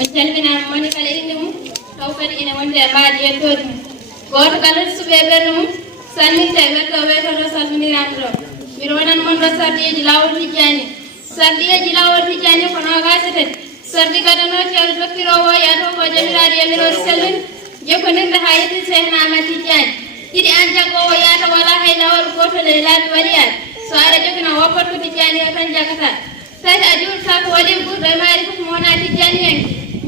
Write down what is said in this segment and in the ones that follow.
on calminaama moni kala inde mum taw kadi ene wonde e mbaadi yettoode mum gooto kala suɓe ɓernde mum salminte e wetto wetoto salminiraami ɗo mbiɗo wonan mon ɗo sarɗiyeji laawol tijjani sarɗiyeji laawol tijjani ko noogaase tati sarɗi gadano ceerno dokkirowo yato ko jamiraaɗo yamirode sellin jokkondirde haa yetti sehnama tijjani ɗiɗi an jaggowo yaata wala hay lawol gotol e laabi waliyaade so aɗa jogina woppot ko tijjani o tan jagata tati a juurta ko waɗi ɓurɗo e maari fof mo wona tijjani hen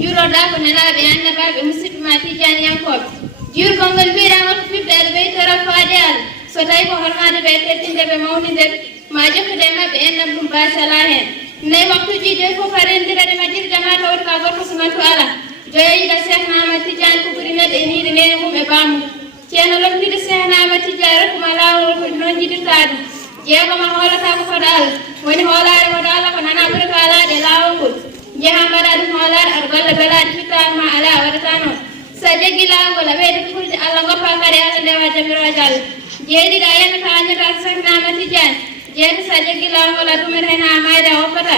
juuroɗa ko nelaaɓe e annabaɓe musidɓe ma tijjani yankoɓe juurgol ngol mbiɗama ko ɓiɓɓe aɗa ɓeytora faade Allah so tawi ko hormade ɓe teddindeɓe mawnideɓe ma jokkude maɓɓe ennam ɗum basala hen nayi waktuji joyi fof a rendiraɗe majjirde ma tawde ka gorko so ngantu ala joyoyiɗa sehnama tijjani ko ɓuri neɗɗo e niide nene mum e bamum ceerno lomtiɗo sehnama tijjani rokkuma lawol ko noon jiɗirta ɗum jeegoma hoolata ko foɗa Allah woni hoolare woɗo Allah ko nana ɓuri ko alaɗe lawol ngol jeeha mbaɗa ɗum hoolare aɗa golla belaɗe fittani ma ala waɗata noon sa jeggi lawol ngol a ɓeyde fufurde Allah goppa kadi Allah ndewa jamiroje Allah jeeɗiɗo a yanata añata sehnama tijjani jeeɗi sa jeggi lawol ngol a ɗumen hen ha mayde a woppata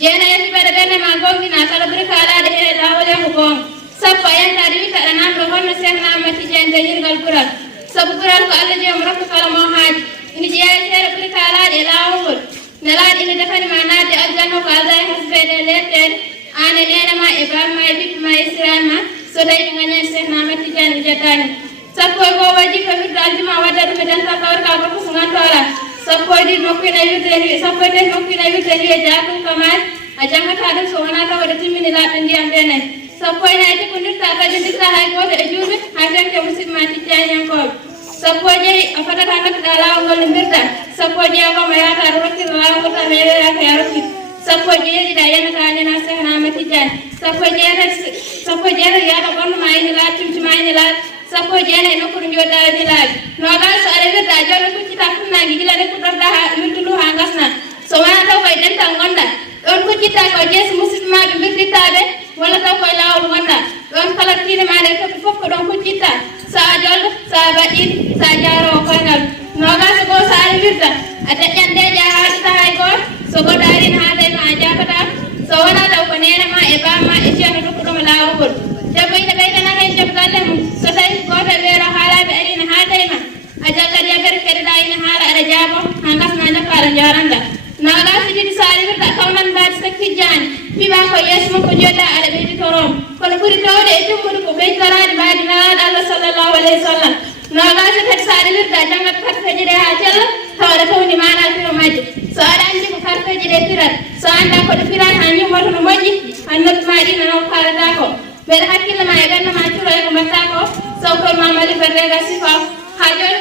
jeena yetti ɓeɗa ɓernde ma gonɗina kala ɓuri ko alaɗe heɗe lawol e ko gonga sappo a yanta aɗa witta aɗa namɗo holno sehnama tijjani dañirgal ɓural sabu ɓural ko Allah jeyom rokka kala mo haaji ina jeeya seeɗa ɓuri ko alaɗe e lawol ngol nelaɗo ina defanima nadde aljanna ko Allah e hasbeɗe lettede an e nenema e bamma e ɓiɓɓe ma e siranma so tawi ɓe gañani sehnama tijjani ɓe jettani sappo e goo waji ko wirde aljuma wadda ɗum e dental kawre ka gorko so gantoɗa sappo e ɗiɗi nokkuina wirde sappo e tati nokkuina wirde wiye jakul kamal a jangata ɗum so wona taw waɗa timmini laɓɓe ndiyam ɓe nayi sappo e nayi tikkodirta ɓaɗidirta hay goto e juuɓe ha fewte musidɓe ma tijjaniyankoɓe sappo e jeeyi a fotata nokkuɗa lawol ngol no mbirta sappo e jeegom a yata aɗa rokkira lawol ngol tan meɗeɗa ko ya rokkir sappo e jeeɗiɗa yanata ñana sehnama tijjani sappo e jeetati yata ɓonno ma ine laaɓi tumti ma ine laaɓi sappo e jeenayi nokkuɗo joɗɗa ine laaɓi nogas so aɗa wirda a jooɗo kuccita funnagi gila nde puɗɗorɗa ha wirdu ndu ha gasna so wona taw koye dental gonɗa ɗon kuccitta ko jeeso musidɓe ma ɓe mbirdittaɓe walla taw koye lawol gonɗa ɗon kala tiine maɗa e toɓɓe fof ko ɗon kuccitta sa jolɗo sa baɗɗiɗi sa jarowo koyngal nogas goo so aɗa wirda a daƴƴan ndeja haɗata hay goto so goɗɗo arino haadayma a japata so wona taw ko nene ma e bamma e ceerno dokkuɗoma lawol ngol debbo ina ɓeydana hen joom galle mum so tawi goto e ɓeero haalaɓe arino haadayma a jaggat yagare keɗeɗa ina haala aɗa jaabo ha gasna jakka aɗa jaranda nogas ɗiɗi so aɗa wirda kawnan mbaɗi sak tijjani fiɓa ko yeeso makko joɗɗa aɗa ɓeyditorom kono ɓuuri tawde e jummuɗo ko ɓeyditorade mbaɗi nelaɗo Allah sallllahu alayhi wa sallam nogas kadi so aɗa wirda janggat karfeje ɗe ha cella taw aɗa tawni mana firo majje so aɗa andi ko karfeje ɗe pirat so anda koɗe pirat ha ñimmoto no moƴƴi ha noppi ma ɗi nano kalata ko beɗa hakkille ma e ɓernde ma curo e ko mbatta ko saw koye ma mali berrega sifa ha joni